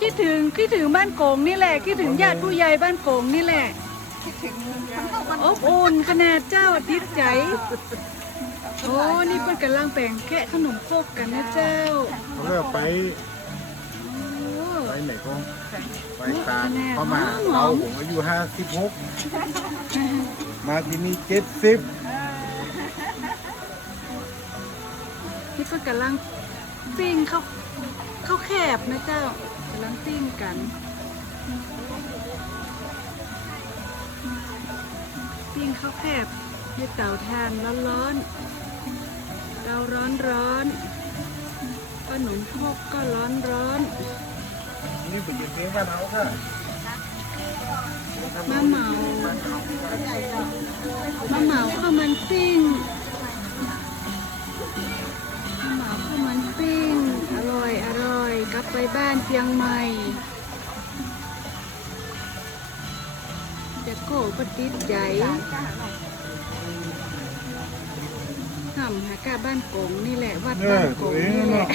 คิดถึงคิดถึงบ้านโกงนี่แหละคิดถึงญาติผู้ใหญ่บ้านโกงนี่แหละคิดถึงมันเข้ามันอบอุ่นขนาดเจ้าอาทิตย์ใจโอ้นี่เพิ่นกำลังแบ่งแค่ขนมครกกันนะเจ้าเขาเลิกไปโอ้ไปไหนก็ไปตามเข้ามาเราผมอายุห้าสิบหกมาที่นี่เจ็ดสิบนี่เพิ่นกำลังปิ้งข้าวข้าวแคบนะเจ้า กำลังปิ้งกันปิ้งข้าวแคบด้วยเตาถ่านร้อนๆเตาร้อนร้อนๆขนมครกก็ร้อนร้อนนี่เป็นเพลงบ้าเขาค่ะมะเหมามาเหมาข้าวมันปิ้ง บไปบ้านเชียงใหม่จะโก้ปฏิดใจห่ำหากาบ้านกงนี่แหละวัดบ้านกงนี่แหละ